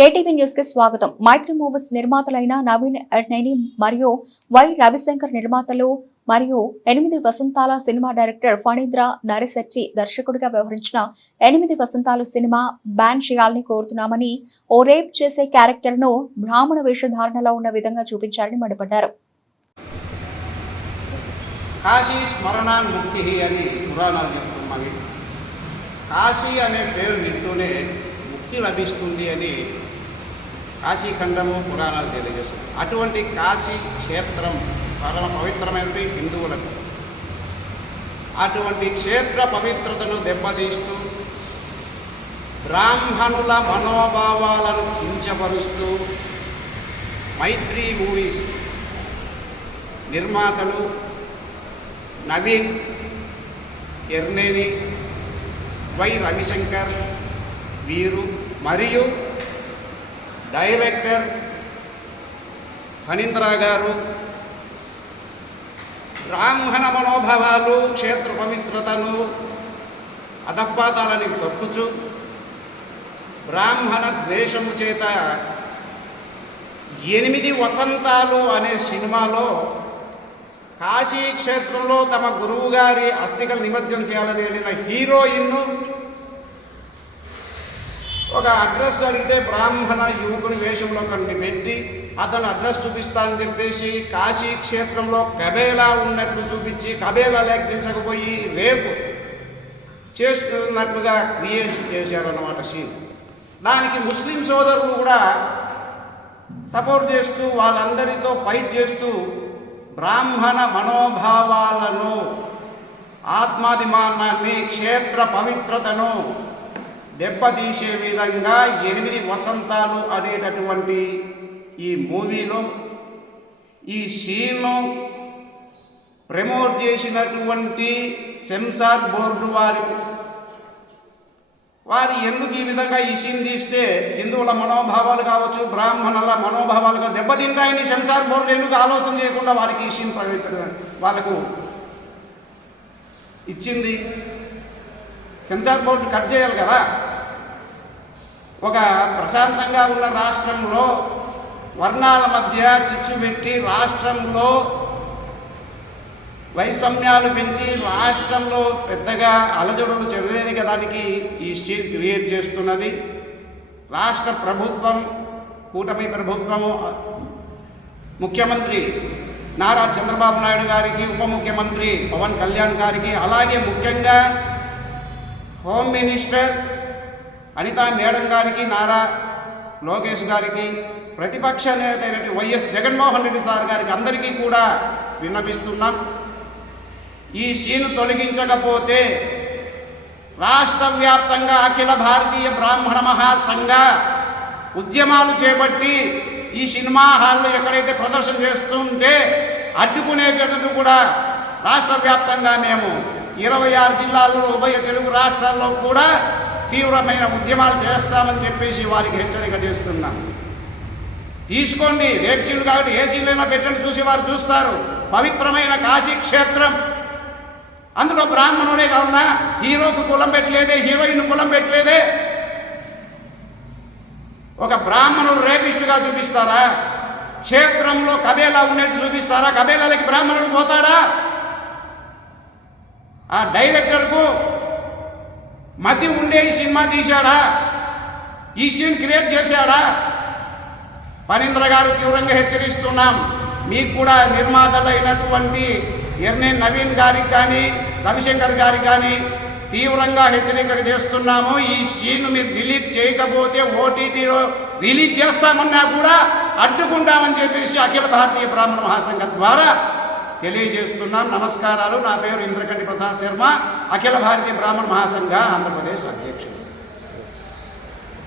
KTV news కి స్వాగతం. మైత్రి movies నిర్మాతలైన Naveen Erneni మరియు వై రవిశంకర్ నిర్మాతలు మరియు 8 వసంతాల సినిమా డైరెక్టర్ ఫణీంద్ర నరిశెట్టి దర్శకుడిగా వ్యవహరించిన 8 వసంతాలు సినిమా బ్యాన్ చేయాలని కోరుతున్నామని, ఓ రేప్ చేసే క్యారెక్టర్ ను బ్రాహ్మణ వేషధారణలో ఉన్న విధంగా చూపించారని మండిపడ్డారు. కాశీ స్మరణాన్ముక్తి అని పురాణాలు చెప్తున్నాయి. కాశీ అనే పేరు వింటూనే ముక్తి లభిస్తుంది అని కాశీఖండము పురాణాలు తెలియజేస్తుంది. అటువంటి కాశీ క్షేత్రం పరమ పవిత్రమైనవి హిందువులకు. అటువంటి క్షేత్ర పవిత్రతను దెబ్బతీస్తూ బ్రాహ్మణుల మనోభావాలను కించపరుస్తూ మైత్రి మూవీస్ నిర్మాతలు నవీన్ ఎర్నేని, వై రవిశంకర్ వీరు మరియు డైరెక్టర్ ఫణీంద్ర గారు బ్రాహ్మణ మనోభావాలు, క్షేత్ర పవిత్రతను అధపాతాలని తొక్కుచు బ్రాహ్మణ ద్వేషము చేత 8 వసంతాలు అనే సినిమాలో కాశీ క్షేత్రంలో తమ గురువు గారి అస్థికలు నిమజ్జనం చేయాలని వెళ్ళిన హీరోయిన్ను ఒక అడ్రస్ అడిగితే బ్రాహ్మణ యువకుని వేషంలో కొన్ని పెట్టి అతను అడ్రస్ చూపిస్తానని చెప్పేసి కాశీ క్షేత్రంలో కబేలా ఉన్నట్లు చూపించి కబేలా లెక్కించకపోయి రేపు చేస్తున్నట్లుగా క్రియేట్ చేశారన్నమాట సీన్. దానికి ముస్లిం సోదరులు కూడా సపోర్ట్ చేస్తూ వాళ్ళందరితో ఫైట్ చేస్తూ బ్రాహ్మణ మనోభావాలను, ఆత్మాభిమానాన్ని, క్షేత్ర పవిత్రతను దెబ్బతీసే విధంగా 8 వసంతాలు అనేటటువంటి ఈ మూవీలో ఈ సీన్ను ప్రమోట్ చేసినటువంటి సెన్సార్ బోర్డు వారు ఎందుకు ఈ విధంగా ఈ సీన్ తీస్తే హిందువుల మనోభావాలు కావచ్చు, బ్రాహ్మణుల మనోభావాలుగా దెబ్బతింటాయని సెన్సార్ బోర్డు ఎందుకు ఆలోచన చేయకుండా వారికి ఈ సీన్ వాళ్ళకు ఇచ్చింది? సెన్సార్ బోర్డు కట్ చేయాలి కదా. ఒక ప్రశాంతంగా ఉన్న రాష్ట్రంలో వర్ణాల మధ్య చిచ్చు పెట్టి, రాష్ట్రంలో వైషమ్యాలు పెంచి, రాష్ట్రంలో పెద్దగా అలజడులు చెలరేగడానికి ఈ సీన్ క్రియేట్ చేస్తున్నది రాష్ట్ర ప్రభుత్వం, కూటమి ప్రభుత్వము, ముఖ్యమంత్రి నారా చంద్రబాబు నాయుడు గారికి, ఉప ముఖ్యమంత్రి పవన్ కళ్యాణ్ గారికి, అలాగే ముఖ్యంగా హోమ్ మినిస్టర్ అనితా మేడం గారికి, నారా లోకేష్ గారికి, ప్రతిపక్ష నేత అయినటువంటి వైఎస్ జగన్మోహన్ రెడ్డి సార్ గారికి అందరికీ కూడా విన్నపిస్తున్నాం. ఈ సీను తొలగించకపోతే రాష్ట్ర వ్యాప్తంగా అఖిల భారతీయ బ్రాహ్మణ మహాసంఘ ఉద్యమాలు చేపట్టి ఈ సినిమా హాల్లో ఎక్కడైతే ప్రదర్శన చేస్తుంటే అడ్డుకునేటట్టు కూడా రాష్ట్ర వ్యాప్తంగా మేము 26 జిల్లాల్లో, ఉభయ తెలుగు రాష్ట్రాల్లో కూడా తీవ్రమైన ఉద్యమాలు చేస్తామని చెప్పేసి వారికి హెచ్చరిక చేస్తున్నాం. తీసుకోండి, రేప్ సీన్లు కాబట్టి ఏ సీన్లైనా పెట్టండి, చూసి వారు చూస్తారు. పవిత్రమైన కాశీ క్షేత్రం, అందులో బ్రాహ్మణుడే కావునా హీరోకు కులం పెట్టలేదే, హీరోయిన్ కులం పెట్టలేదే. ఒక బ్రాహ్మణుడు రేపిస్టుగా చూపిస్తారా? క్షేత్రంలో కబేలా ఉన్నట్టు చూపిస్తారా? కబేలాలకి బ్రాహ్మణుడు పోతాడా? ఆ డైరెక్టర్కు మతి ఉండే ఈ సినిమా తీశాడా? ఈ సీన్ క్రియేట్ చేశాడా? ఫణీంద్ర గారు తీవ్రంగా హెచ్చరిస్తున్నాం. మీకు కూడా నిర్మాతలైనటువంటి ఎర్నే నవీన్ గారికి కానీ, రవిశంకర్ గారికి కానీ తీవ్రంగా హెచ్చరిక చేస్తున్నాము. ఈ సీన్ మీరు డిలీట్ చేయకపోతే ఓటీటీలో రిలీజ్ చేస్తామన్నా కూడా అడ్డుకుంటామని చెప్పేసి అఖిల భారతీయ బ్రాహ్మణ మహాసంఘ ద్వారా తెలియజేస్తున్నాం. నమస్కారాలు. నా పేరు ఇంద్రకంటి ప్రసాద్ శర్మ, అఖిల భారతీయ బ్రాహ్మణ మహాసంఘ ఆంధ్రప్రదేశ్ అధ్యక్షుడు.